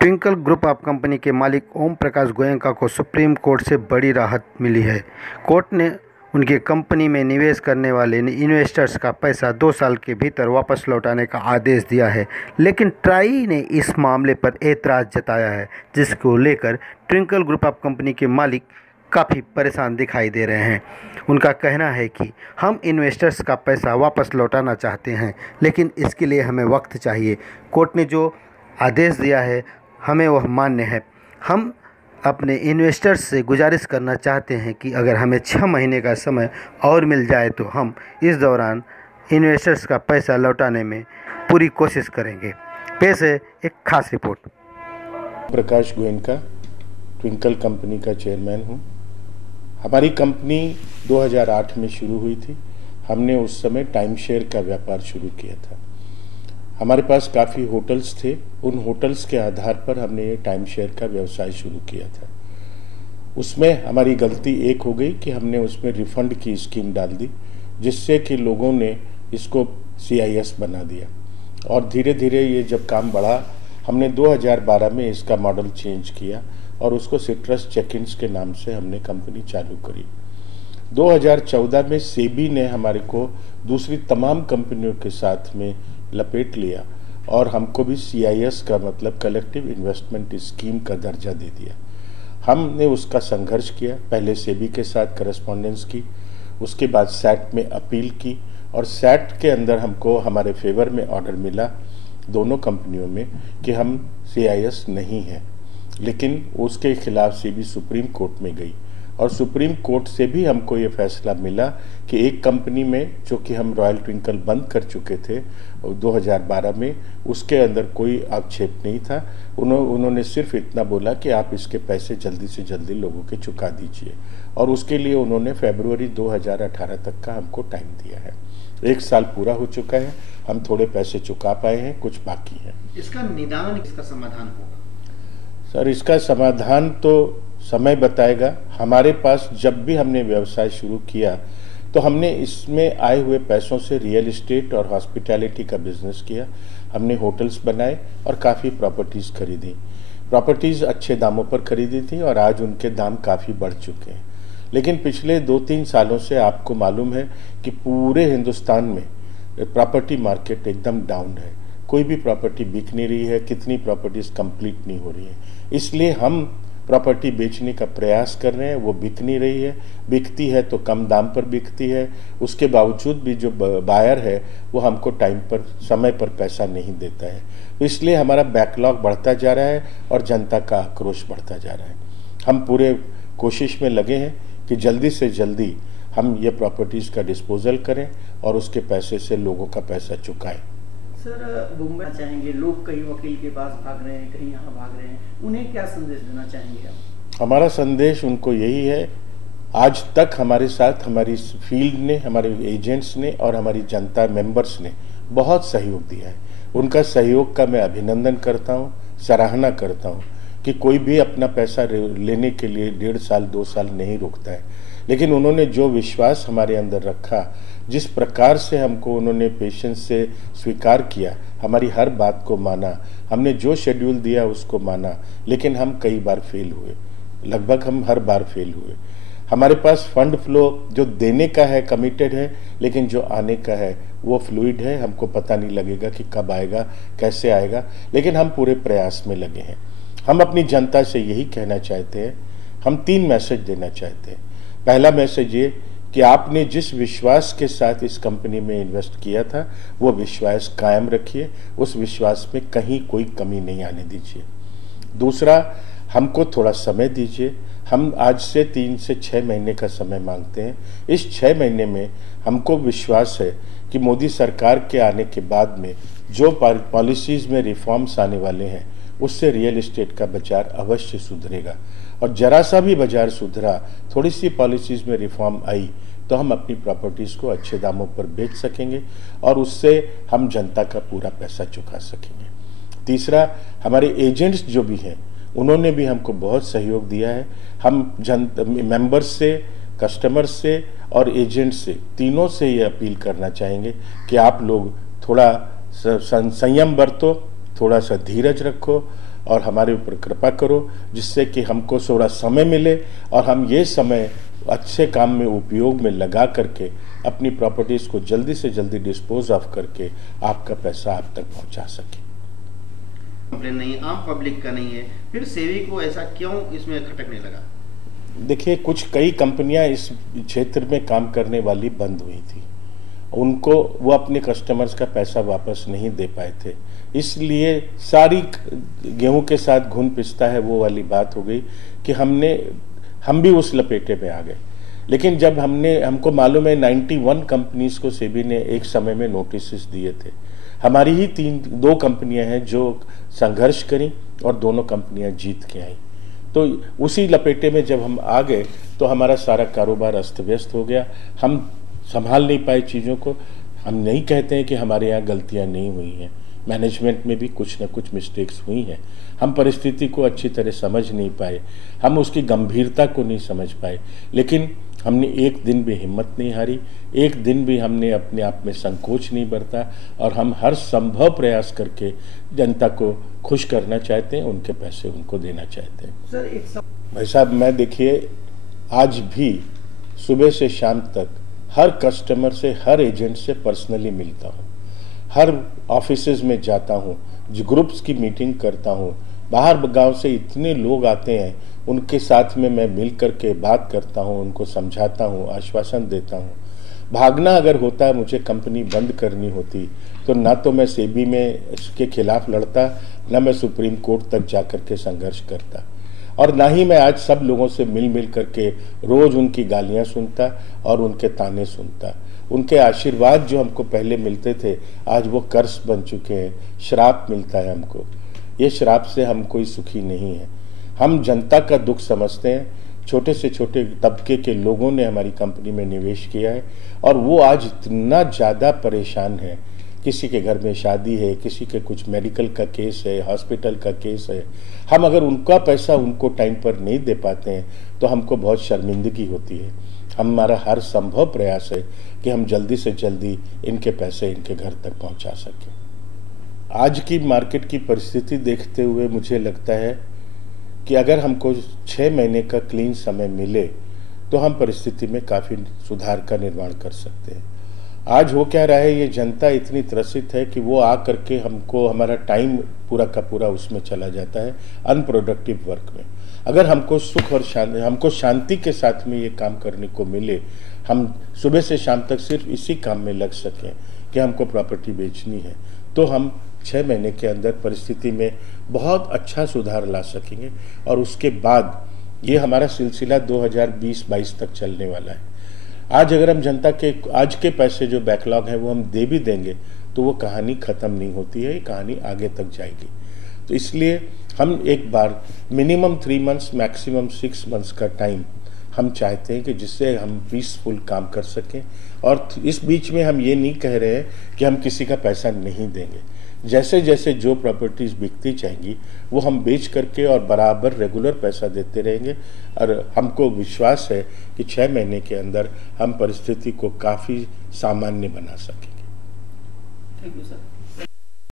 Twinkle group of company के मालिक ओम प्रकाश गोयनका को सुप्रीम कोर्ट से बड़ी राहत मिली है। कोर्ट ने उनकी कंपनी में निवेश करने वाले इन्वेस्टर्स का पैसा 2 साल के भीतर वापस लौटाने का आदेश दिया है, लेकिन ट्राई ने इस मामले पर एतराज़ जताया है, जिसको लेकर ट्विंकल ग्रुप ऑफ कंपनी के मालिक काफ़ी परेशान दिखाई दे रहे हैं। उनका कहना है कि हम इन्वेस्टर्स का पैसा वापस लौटाना चाहते हैं, लेकिन इसके लिए हमें वक्त चाहिए। कोर्ट ने जो आदेश दिया है हमें वह मान्य है। हम अपने इन्वेस्टर्स से गुजारिश करना चाहते हैं कि अगर हमें 6 महीने का समय और मिल जाए तो हम इस दौरान इन्वेस्टर्स का पैसा लौटाने में पूरी कोशिश करेंगे। पेश है एक खास रिपोर्ट। प्रकाश गोयनका ट्विंकल कंपनी का चेयरमैन हूँ। हमारी कंपनी 2008 में शुरू हुई थी। हमने उस समय टाइम शेयर का व्यापार शुरू किया था। हमारे पास काफ़ी होटल्स थे। उन होटल्स के आधार पर हमने ये टाइम शेयर का व्यवसाय शुरू किया था। उसमें हमारी गलती एक हो गई कि हमने उसमें रिफंड की स्कीम डाल दी, जिससे कि लोगों ने इसको CIS बना दिया। और धीरे धीरे ये जब काम बढ़ा, हमने 2012 में इसका मॉडल चेंज किया और उसको सिट्रस चेक-इन्स के नाम से हमने कंपनी चालू करी। 2014 में सेबी ने हमारे को दूसरी तमाम कंपनियों के साथ में लपेट लिया और हमको भी CIS का मतलब कलेक्टिव इन्वेस्टमेंट स्कीम का दर्जा दे दिया। हमने उसका संघर्ष किया। पहले सेबी के साथ करस्पॉन्डेंस की, उसके बाद सैट में अपील की और सैट के अंदर हमको हमारे फेवर में ऑर्डर मिला दोनों कंपनियों में कि हम CIS नहीं है, लेकिन उसके खिलाफ सेबी सुप्रीम कोर्ट में गई और सुप्रीम कोर्ट से भी हमको ये फैसला मिला कि एक कंपनी में जो कि हम रॉयल ट्विंकल बंद कर चुके थे 2012 में, उसके अंदर कोई आक्षेप नहीं था। उन्होंने सिर्फ इतना बोला कि आप इसके पैसे जल्दी से जल्दी लोगों के चुका दीजिए और उसके लिए उन्होंने फरवरी 2018 तक का हमको टाइम दिया है। 1 साल पूरा हो चुका है। हम थोड़े पैसे चुका पाए हैं, कुछ बाकी हैं। इसका निदान, इसका समाधान होगा सर? इसका समाधान तो समय बताएगा। हमारे पास जब भी हमने व्यवसाय शुरू किया तो हमने इसमें आए हुए पैसों से रियल एस्टेट और हॉस्पिटैलिटी का बिजनेस किया। हमने होटल्स बनाए और काफ़ी प्रॉपर्टीज़ खरीदी। प्रॉपर्टीज़ अच्छे दामों पर खरीदी थी और आज उनके दाम काफ़ी बढ़ चुके हैं। लेकिन पिछले 2-3 सालों से आपको मालूम है कि पूरे हिंदुस्तान में प्रॉपर्टी मार्केट एकदम डाउन है। कोई भी प्रॉपर्टी बिक नहीं रही है, कितनी प्रॉपर्टीज़ कंप्लीट नहीं हो रही है। इसलिए हम प्रॉपर्टी बेचने का प्रयास कर रहे हैं, वो बिक नहीं रही है। बिकती है तो कम दाम पर बिकती है। उसके बावजूद भी जो बायर है वो हमको टाइम पर, समय पर पैसा नहीं देता है। तो इसलिए हमारा बैकलॉग बढ़ता जा रहा है और जनता का आक्रोश बढ़ता जा रहा है। हम पूरे कोशिश में लगे हैं कि जल्दी से जल्दी हम ये प्रॉपर्टीज़ का डिस्पोजल करें और उसके पैसे से लोगों का पैसा चुकाएं। सर, मुंबई चाहेंगे, लोग कहीं वकील के पास भाग रहे हैं, कहीं यहाँ भाग रहे हैं, उन्हें क्या संदेश देना चाहेंगे आप? हमारा संदेश उनको यही है, आज तक हमारे साथ हमारी फील्ड ने, हमारे एजेंट्स ने और हमारी जनता मेंबर्स ने बहुत सहयोग दिया है। उनका सहयोग का मैं अभिनंदन करता हूँ, सराहना करता हूँ कि कोई भी अपना पैसा लेने के लिए 1.5 साल 2 साल नहीं रुकता है। लेकिन उन्होंने जो विश्वास हमारे अंदर रखा, जिस प्रकार से हमको उन्होंने पेशेंस से स्वीकार किया, हमारी हर बात को माना, हमने जो शेड्यूल दिया उसको माना, लेकिन हम कई बार फेल हुए। लगभग हम हर बार फेल हुए। हमारे पास फंड फ्लो जो देने का है कमिटेड है, लेकिन जो आने का है वो फ्लूइड है। हमको पता नहीं लगेगा कि कब आएगा, कैसे आएगा, लेकिन हम पूरे प्रयास में लगे हैं। हम अपनी जनता से यही कहना चाहते हैं, हम 3 मैसेज देना चाहते हैं। पहला मैसेज ये कि आपने जिस विश्वास के साथ इस कंपनी में इन्वेस्ट किया था वो विश्वास कायम रखिए, उस विश्वास में कहीं कोई कमी नहीं आने दीजिए। दूसरा, हमको थोड़ा समय दीजिए। हम आज से 3 से 6 महीने का समय मांगते हैं। इस 6 महीने में हमको विश्वास है कि मोदी सरकार के आने के बाद में जो पॉलिसीज़ में रिफॉर्म्स आने वाले हैं उससे रियल एस्टेट का बाजार अवश्य सुधरेगा और जरा सा भी बाजार सुधरा, थोड़ी सी पॉलिसीज़ में रिफॉर्म आई तो हम अपनी प्रॉपर्टीज़ को अच्छे दामों पर बेच सकेंगे और उससे हम जनता का पूरा पैसा चुका सकेंगे। तीसरा, हमारे एजेंट्स जो भी हैं उन्होंने भी हमको बहुत सहयोग दिया है। हम मेंबर्स से, कस्टमर्स से और एजेंट से, तीनों से ये अपील करना चाहेंगे कि आप लोग थोड़ा संयम बरतो, थोड़ा सा धीरज रखो और हमारे ऊपर कृपा करो, जिससे कि हमको थोड़ा समय मिले और हम ये समय अच्छे काम में उपयोग में लगा करके अपनी प्रॉपर्टीज़ को जल्दी से जल्दी डिस्पोज ऑफ करके आपका पैसा आप तक पहुंचा सके। कंप्लेन नहीं है, आम पब्लिक का नहीं है, फिर सेबी को ऐसा क्यों इसमें खटकने लगा? देखिए, कई कंपनियां इस क्षेत्र में काम करने वाली बंद हुई थी, उनको वो अपने कस्टमर्स का पैसा वापस नहीं दे पाए थे, इसलिए सारी गेहूं के साथ घुन पिसता है वो वाली बात हो गई कि हम भी उस लपेटे में आ गए। लेकिन जब हमको मालूम है 91 कंपनीज को सेबी ने एक समय में नोटिस दिए थे, हमारी ही 2 कंपनियां हैं जो संघर्ष करी और दोनों कंपनियां जीत के आई। तो उसी लपेटे में जब हम आ गए तो हमारा सारा कारोबार अस्त व्यस्त हो गया, हम संभाल नहीं पाए चीज़ों को। हम नहीं कहते हैं कि हमारे यहाँ गलतियाँ नहीं हुई हैं, मैनेजमेंट में भी कुछ न कुछ मिस्टेक्स हुई हैं, हम परिस्थिति को अच्छी तरह समझ नहीं पाए, हम उसकी गंभीरता को नहीं समझ पाए, लेकिन हमने एक दिन भी हिम्मत नहीं हारी, एक दिन भी हमने अपने आप में संकोच नहीं बरता और हम हर संभव प्रयास करके जनता को खुश करना चाहते हैं, उनके पैसे उनको देना चाहते हैं। सर भाई साहब, मैं देखिए आज भी सुबह से शाम तक हर कस्टमर से, हर एजेंट से पर्सनली मिलता हूँ, हर ऑफिसेज में जाता हूँ, ग्रुप्स की मीटिंग करता हूँ, बाहर गांव से इतने लोग आते हैं, उनके साथ में मैं मिल कर के बात करता हूँ, उनको समझाता हूँ, आश्वासन देता हूँ। भागना अगर होता, मुझे कंपनी बंद करनी होती तो ना तो मैं सेबी में इसके खिलाफ लड़ता, ना मैं सुप्रीम कोर्ट तक जा कर के संघर्ष करता, और ना ही मैं आज सब लोगों से मिल करके रोज़ उनकी गालियाँ सुनता और उनके ताने सुनता। उनके आशीर्वाद जो हमको पहले मिलते थे आज वो कर्ज बन चुके हैं, श्राप मिलता है हमको। ये श्राप से हम कोई सुखी नहीं है। हम जनता का दुख समझते हैं, छोटे से छोटे तबके के लोगों ने हमारी कंपनी में निवेश किया है और वो आज इतना ज़्यादा परेशान है। किसी के घर में शादी है, किसी के कुछ मेडिकल का केस है, हॉस्पिटल का केस है, हम अगर उनका पैसा उनको टाइम पर नहीं दे पाते हैं तो हमको बहुत शर्मिंदगी होती है। हमारा हर संभव प्रयास है कि हम जल्दी से जल्दी इनके पैसे इनके घर तक पहुंचा सकें। आज की मार्केट की परिस्थिति देखते हुए मुझे लगता है कि अगर हमको 6 महीने का क्लीन समय मिले तो हम परिस्थिति में काफ़ी सुधार का निर्माण कर सकते हैं। आज हो क्या रहा है, ये जनता इतनी त्रसित है कि वो आ करके हमको, हमारा टाइम पूरा का पूरा उसमें चला जाता है अनप्रोडक्टिव वर्क में। अगर हमको सुख और शांति, हमको शांति के साथ में ये काम करने को मिले, हम सुबह से शाम तक सिर्फ इसी काम में लग सकें कि हमको प्रॉपर्टी बेचनी है, तो हम 6 महीने के अंदर परिस्थिति में बहुत अच्छा सुधार ला सकेंगे और उसके बाद ये हमारा सिलसिला 2020-22 तक चलने वाला है। आज अगर हम जनता के आज के पैसे जो बैकलॉग है वो हम दे भी देंगे तो वो कहानी ख़त्म नहीं होती है, ये कहानी आगे तक जाएगी। तो इसलिए हम एक बार मिनिमम 3 मंथ्स मैक्सिमम 6 मंथ्स का टाइम हम चाहते हैं कि जिससे हम पीसफुल काम कर सकें। और इस बीच में हम ये नहीं कह रहे हैं कि हम किसी का पैसा नहीं देंगे। जैसे जैसे जो प्रॉपर्टीज़ बिकती जाएंगी वो हम बेच करके और बराबर रेगुलर पैसा देते रहेंगे और हमको विश्वास है कि 6 महीने के अंदर हम परिस्थिति को काफ़ी सामान्य बना सकेंगे। Thank you sir.